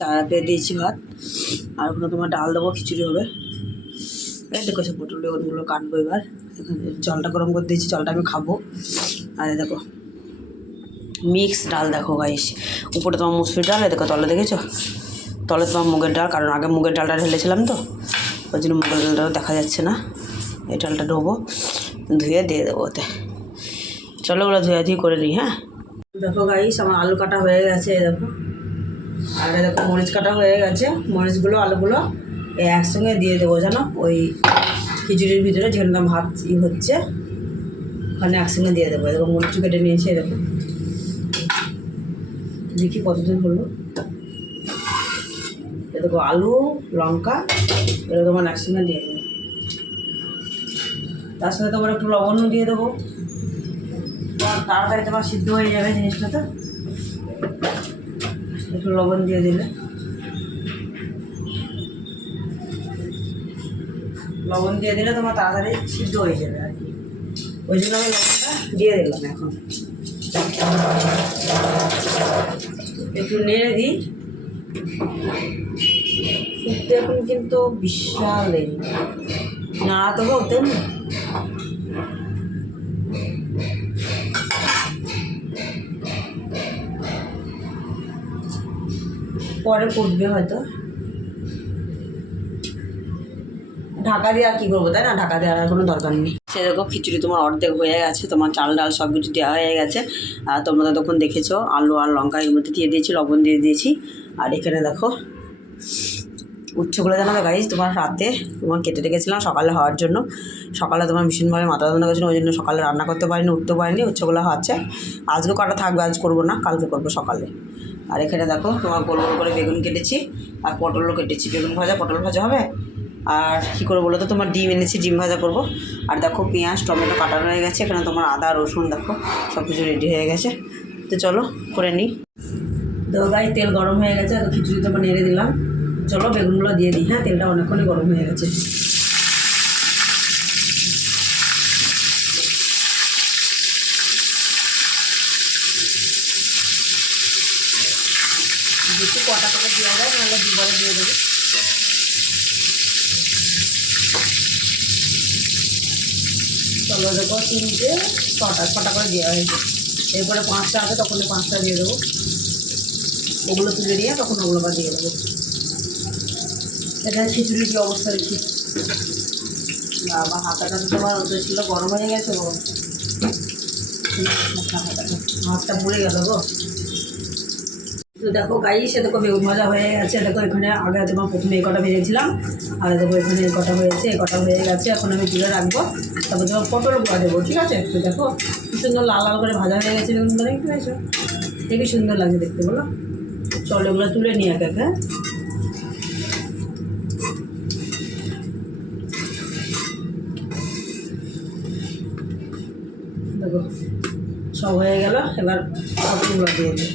তাড়াতে দিয়েছি ভাত। আর ওখানে তোমার ডাল দেবো, খিচুড়ি হবে। এই দেখো সব পটল বেগুনগুলো কাটবো এবার। জলটা গরম করে দিয়েছি, জলটা আমি খাব। আর দেখো মিক্স ডাল দেখো গাইস উপরে তোমার মুসুরি ডাল দেখো তলে দেখেছ? তলে তোমার মুগের ডাল, কারণ আগে মুগের ডালটা ঢেলেছিলাম তো, ওই জন্য মুগের ডালটাও দেখা যাচ্ছে না। এই ডালটা ঢোবো, ধুয়ে দিয়ে দেবো ওতে। চলো ওগুলো ধুয়ে ধুয়ে করে নিই হ্যাঁ? দেখো গাইস আমার আলু কাটা হয়ে গেছে দেখো। আর দেখো মরিচ কাটা হয়ে গেছে। মরিচগুলো, আলুগুলো একসঙ্গে দিয়ে দেবো জানো? ওই খিচুড়ির ভিতরে যেখানে ভাত ই হচ্ছে, ওখানে একসঙ্গে দিয়ে দেবো। এরকম মরিচ কেটে নিয়েছে এরকম দেখি। কতদিন হলো। দেখো আলু, লঙ্কা এটা তোমার একসঙ্গে দিয়ে দেবো। তার সাথে তোমার একটু লবণও দিয়ে দেবো। তাড়াতাড়ি তোমার সিদ্ধ হয়ে যাবে জিনিসটা তো। একটু লবণ দিয়ে দিলে। লবণ দিয়ে দিলে তোমার তাড়াতাড়ি সিদ্ধ হয়ে যাবে আর কি। ওই জন্য আমি লবণটা দিয়ে দিলাম এখন। একটু নেড়ে দিই। শুক্তো এখন কিন্তু বিশাল এই নাড়াতে বলতে পরে ফুটবে হয়তো। ঢাকা দিয়ে আর কী করব, তাই না? ঢাকা দেওয়ার আর কোনো দরকার নেই। সেরকম খিচুড়ি তোমার অর্ধেক হয়ে গেছে, তোমার চাল ডাল সব কিছু দেওয়া হয়ে গেছে। আর তোমরা তখন দেখেছ, আলু আর লঙ্কা এর মধ্যে দিয়ে দিয়েছি, লবণ দিয়ে দিয়েছি। আর এখানে দেখো, উচ্ছেগুলো জানো তো তোমার রাতে তোমার কেটে রেখেছিলাম সকালে হওয়ার জন্য। সকালে তোমার ভীষণভাবে মাথা যন্ত্রণা করেছিল, ওই জন্য সকালে রান্না করতে পারিনি উঠতে পারিনি, উচ্ছেগুলো হচ্ছে। আজকে কটা থাকবে, আজ করব না, কালকে করব সকালে। আর এখানে দেখো, তোমার গোল গোল করে বেগুন কেটেছি, আর পটলও কেটেছি। বেগুন ভাজা, পটল ভাজা হবে? আর কী করে বলো তো? তোমার ডিম এনেছি, ডিম ভাজা করব। আর দেখো, পেঁয়াজ, টমেটো কাটানো হয়ে গেছে। এখানে তোমার আদা, রসুন, দেখো সব কিছু রেডি হয়ে গেছে। তো চলো, করে নিই। তো গায়ে তেল গরম হয়ে গেছে, আর খিচুড়ি তোমার নেড়ে দিলাম। চলো, বেগুনগুলো দিয়ে দিই হ্যাঁ? তেলটা অনেকক্ষণই গরম হয়ে গেছে। দেখি কটা করে দেওয়া যায়, নাহলে দুবারে দিয়ে দেবো। চলো দেখো তিনটে, ছটা ছটা করে দেওয়া হয়েছে। এরপরে পাঁচটা আছে, তখন পাঁচটা দিয়ে দেবো। ওগুলো তুলে দিয়ে তখন ওগুলো আবার দিয়ে দেবো। এটা খিচুড়ির কি অবস্থা দেখি? বাবা, হাতাটা তো তোমার ওদের ছিল, গরম হয়ে গেছে গো। হাতটা পুড়ে গেল গো। তো দেখো গাই সে দেখো বেগুন ভাজা হয়ে গেছে। দেখো এখানে আগে তোমার প্রথমে এই কটা ভেজেছিলাম, আর দেখো এখানে এই কটা হয়েছে, এই কটা হয়ে গেছে। এখন আমি তুলে রাখব। তারপর তোমার পটল গুঁড়া দেবো, ঠিক আছে? তো দেখো, কি সুন্দর লাল লাল করে ভাজা হয়ে গেছে বেগুনগুলো দেখতে পেয়েছ? দেখি সুন্দর লাগছে দেখতে, বলো? চলো ওগুলো তুলে নিয়ে এক এক হ্যাঁ? দেখো, সব হয়ে গেল, এবার দিয়ে দিই।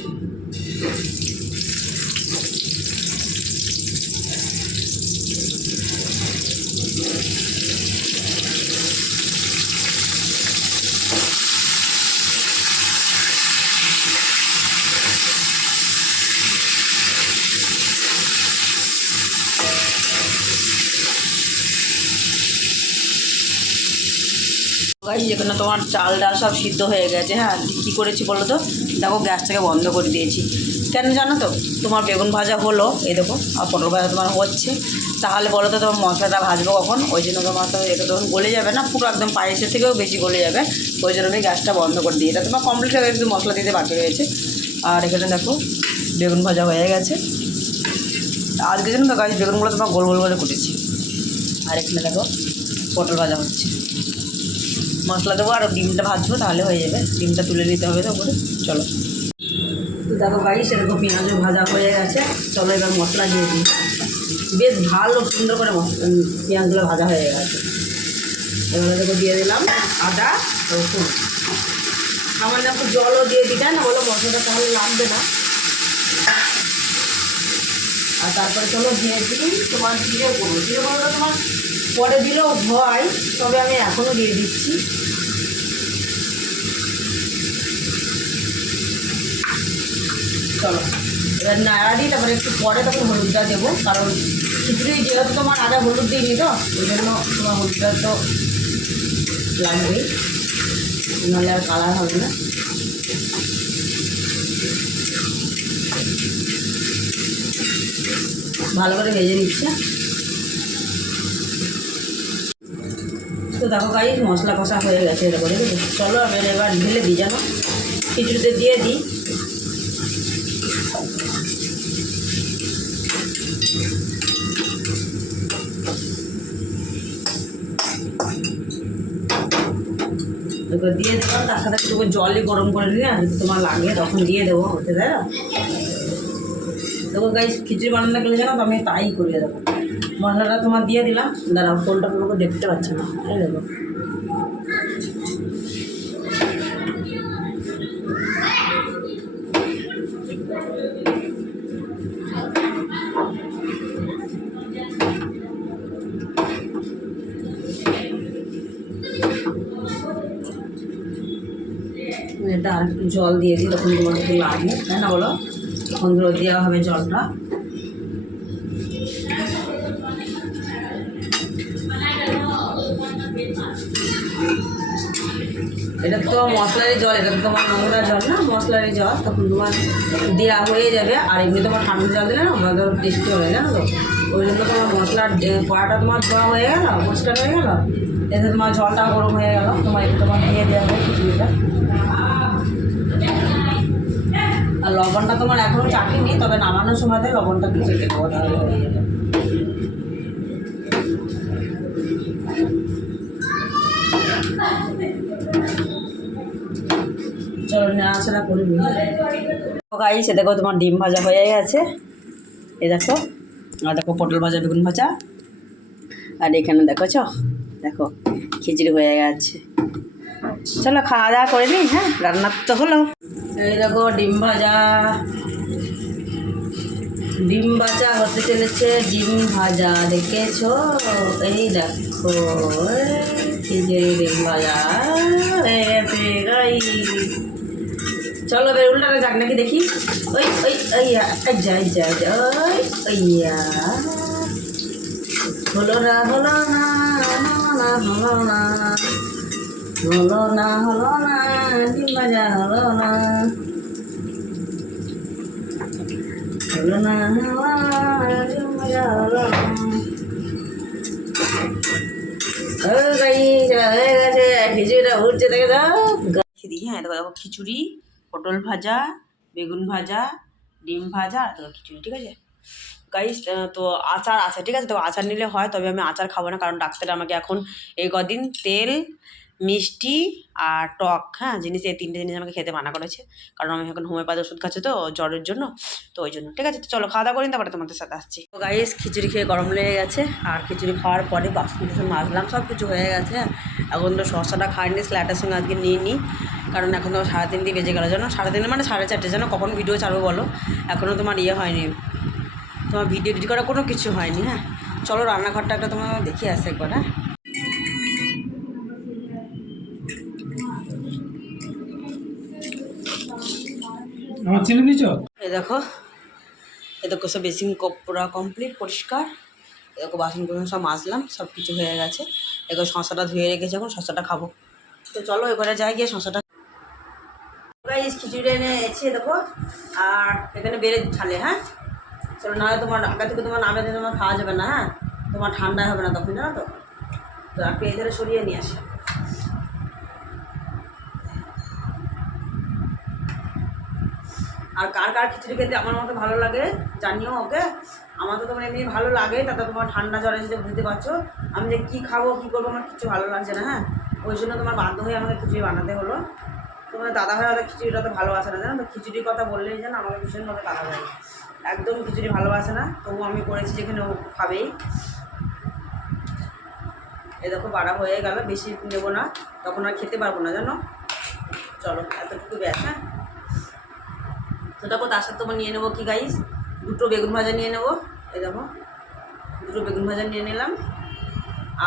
যেখানে তোমার চাল ডাল সব সিদ্ধ হয়ে গেছে হ্যাঁ। কী করেছি বলো তো দেখো, গ্যাসটাকে বন্ধ করে দিয়েছি। কেন জানো তো? তোমার বেগুন ভাজা হলো, এই দেখো, আর পটল ভাজা তোমার হচ্ছে। তাহলে বলো তো তোমার মশলাটা ভাজবো কখন? ওই জন্য তোমার তো এটা তখন গলে যাবে না, পুরো একদম পায়েসের থেকেও বেশি গলে যাবে। ওই জন্য আমি গ্যাসটা বন্ধ করে দিই। এটা তোমার কমপ্লিট হয়ে গেছে মশলা দিতে বাকি রয়েছে। আর এখানে দেখো, বেগুন ভাজা হয়ে গেছে। আজকে জন্য তো গাছ বেগুনগুলো তোমার গোল গোল করে কুটেছি। আর এখানে দেখো, পটল ভাজা হচ্ছে। মশলা দেবো আর ডিমটা ভাজবো, তাহলে হয়ে যাবে। ডিমটা তুলে নিতে হবে তো উপরে। চলো। দেখো গাড়ি, সেরকম পেঁয়াজও ভাজা হয়ে গেছে। চলো এবার মশলা দিয়ে দিই। বেশ ভালো সুন্দর করে পেঁয়াজগুলো ভাজা হয়ে গেছে। এবারে দেখো দিয়ে দিলাম আদা, রসুন। সামান্য একটু জলও দিয়ে দিই, তাই না? বলো মশলাটা তাহলে লাগবে না। আর তারপরে চলো দিয়ে দিই তোমার জিরে গুঁড়ো। জিরে গুঁড়োটা তোমার পরে দিলেও হয়, তবে আমি এখনও দিয়ে দিচ্ছি। চলো। এবার নাড়া দিই তারপরে একটু পরে তখন হলুদটা দেবো, কারণ খিচুড়ি যেহেতু তোমার আদা হলুদ দিইনি তো, ওই জন্য তোমার হলুদটা তো লাগবেই। নাহলে আর কালার হবে না। ভালো করে ভেজে নিচ্ছে। তো দেখো গাই মশলা কষা হয়ে গেছে এরকম চলো আমি এবার ঢেলে দিই জানো খিচুড়িতে দিয়ে দিই। এবার দিয়ে দেবো, তার সাথে একটু জলই গরম করে নিয়ে যদি তোমার লাগে তখন দিয়ে দেবো হতে দেয় দেখো গাই খিচুড়ি বানানো গেলে জানো তো আমি তাই করিয়ে দেবো। মশলাটা তোমার দিয়ে দিলাম, দাঁড়াও ফোনটা পুরো দেখতে পাচ্ছি না দেখো। এটা আর একটু জল দিয়ে দিই, তখন তোমার একটু লাগে। তাই না বলো? তখন ধরো দেওয়া হবে জলটা। এটা তো মশলারই জল, এটা তো তোমার নোংরা জল না? মশলারই জল, তখন তোমার দেওয়া হয়ে যাবে। আর এমনি তোমার ঠান্ডা জল দিলে না ওটা ধরো টেস্টি হবে, জানো তো? ওই জন্য তোমার মশলার কড়াটা তোমার ধোয়া হয়ে গেল, পরিষ্কার হয়ে গেল? এতে তোমার জলটা গরম হয়ে গেল, তোমার তোমার দিয়ে দেওয়া হবে খিচুড়িটা লবণটা তোমার এখনও চাটিনি তবে নামানোর সময়তে লবণটা চেটে দেবো তাহলে। এ দেখো তোমার ডিম ভাজা হয়ে গেছে। এ দেখো, আর দেখো পটল ভাজা, বেগুন ভাজা। আর এখানে দেখো, চ, দেখো, খিচুড়ি হয়ে গেছে। চলো, খাওয়া দাওয়া করে নিই হ্যাঁ? রান্নার তো হলো। এই দেখো, ডিম ভাজা। ডিম ভাজা হতে চলেছে, ডিম ভাজা, দেখেছ? এই দেখো খিচুড়ি ডিম ভাজা চলো বের উল্টাটা যাক নাকি দেখি। ওই ওই ওই যাই যাই ওই ওইয়া হলো না হলো না হলো না হলো না। হলো না হলো না, ডিম ভাজা হলো না। হলো না হলো না, ডিম ভাজা হলো হয়ে খিচুড়ি পটল ভাজা, বেগুন ভাজা, ডিম ভাজা, আর খিচুড়ি, ঠিক আছে? গাইস তো আচার আছে, ঠিক আছে? তো আচার নিলে হয়, তবে আমি আচার খাব না, কারণ ডাক্তার আমাকে এখন এই কদিন তেল মিষ্টি আর টক হ্যাঁ জিনিস এই তিনটে জিনিস আমাকে খেতে মানা করেছে। কারণ আমি এখন হোমিওপ্যাথি ওষুধ খাচ্ছি তো জ্বরের জন্য, তো ওই জন্য। ঠিক আছে, তো চলো খাওয়া দাওয়া করি তারপরে তোমাদের সাথে আসছি। তো গাইস খিচুড়ি খেয়ে গরম লেগে গেছে, আর খিচুড়ি খাওয়ার পরে বাসন টাসন মাজলাম, সব কিছু হয়ে গেছে। এখন তো শসাটা খাইনি স্ল্যাটের সঙ্গে আজকে নিয়ে নিই কারণ এখন তো সাড়ে তিনটে বেজে গেলো, জানো? সাড়ে তিনটে মানে সাড়ে চারটে, জানো? কখন ভিডিও ছাড়বো বলো? এখনও তোমার ইয়ে হয়নি, তোমার ভিডিও এডিট করা কোনো কিছু হয়নি হ্যাঁ? চলো রান্নাঘরটা একটা তোমার দেখিয়ে আসে একবার হ্যাঁ? আমার চিনে দিছ এই দেখো এ দেখো সব বেসিন পুরো কমপ্লিট পরিষ্কার। এ দেখো বাসন কুসন সব মাজলাম, সব কিছু হয়ে গেছে। এবার শশাটা ধুয়ে রেখেছি এখন, শশাটা খাব। তো চলো এবারে যাই গিয়ে শশাটা। গাইস খিচুড়ি এনে এসে দেখো। আর এখানে বেড়ে ছালে হ্যাঁ? চলো, নাহলে তোমার আগে থেকে তোমার নামে তোমার খাওয়া যাবে না হ্যাঁ? তোমার ঠান্ডা হবে না তখন, জানো তো? তো একটু এদের সরিয়ে নিয়ে আসে। আর কার কার খিচুড়ি খেতে আমার মতো ভালো লাগে জানিও ওকে। আমার তো তোমার এমনি ভালো লাগে, তাতে তোমার ঠান্ডা জ্বর এসে বুঝতে পারছ? আমি যে কী খাব, কী করব, আমার কিছু ভালো লাগছে না হ্যাঁ? ওই জন্য তোমার বাধ্য হয়ে আমাকে খিচুড়ি বানাতে হলো। তোমার দাদা ভাই হয়তো খিচুড়িটা তো ভালোবাসে না, জানো? তো খিচুড়ির কথা বললেই যেন আমাকে ভীষণভাবে কাদা ভাই। একদম খিচুড়ি ভালোবাসে না, তবু আমি করেছি যেখানে ও খাবেই। এ দেখো, বাড়া হয়ে গেল, বেশি নেব না, তখন আর খেতে পারব না, জানো? চলো, এতটুকু ব্যাস হ্যাঁ? তো তার সাথে তোমার নিয়ে নেব কি গাইস দুটো বেগুন ভাজা নিয়ে নেব। এই দেখো, দুটো বেগুন ভাজা নিয়ে নিলাম।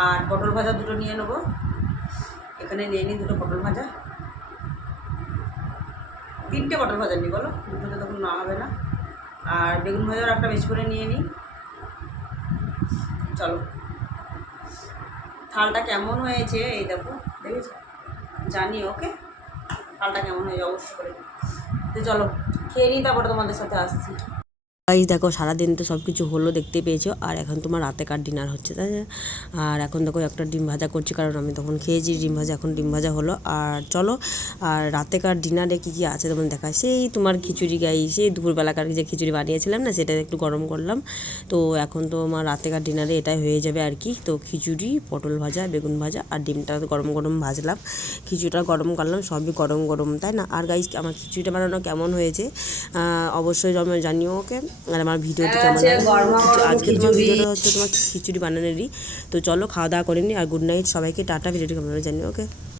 আর পটল ভাজা দুটো নিয়ে নেব। এখানে নিয়ে নিই দুটো পটল ভাজা। তিনটে পটল ভাজা নিই, বলো? দুটো দুটোতে তখন না হবে না। আর বেগুন ভাজার একটা বেশি করে নিয়ে নিই। চলো। থালটা কেমন হয়েছে? এই দেখো, দেখেছ? জানি, ওকে? থালটা কেমন হয়েছে? অবশ্যই করে তো চলো খেয়ে নিই তারপরে তোমাদের সাথে আসছি গাইজ দেখো, সারাদিন তো সব কিছু হলো দেখতে পেয়েছ। আর এখন তোমার রাতেকার ডিনার হচ্ছে, তাই না? আর এখন দেখো, একটা ডিম ভাজা করছি, কারণ আমি তখন খেয়েছি ডিম ভাজা, এখন ডিম ভাজা হলো। আর চলো, আর রাতেকার ডিনারে কী কী আছে তোমার দেখা সেই তোমার খিচুড়ি গাই সেই দুপুরবেলাকার যে খিচুড়ি বানিয়েছিলাম না, সেটা একটু গরম করলাম। তো এখন তো আমার রাতেকার ডিনারে এটাই হয়ে যাবে আর কি। তো খিচুড়ি, পটল ভাজা, বেগুন ভাজা, আর ডিমটা গরম গরম ভাজলাম। খিচুড়িটা গরম করলাম, সবই গরম গরম, তাই না? আর গাইজ আমার খিচুড়িটা বানানো কেমন হয়েছে? অবশ্যই জানিও ওকে আর আমার ভিডিওটি কেমন তোমার ভিডিওটা হচ্ছে তোমার খিচুড়ি বানানোরই। তো চলো খাওয়া দাওয়া করে নি আর গুড নাইট সবাইকে টাটা ভিডিওটি কেমন জানি ওকে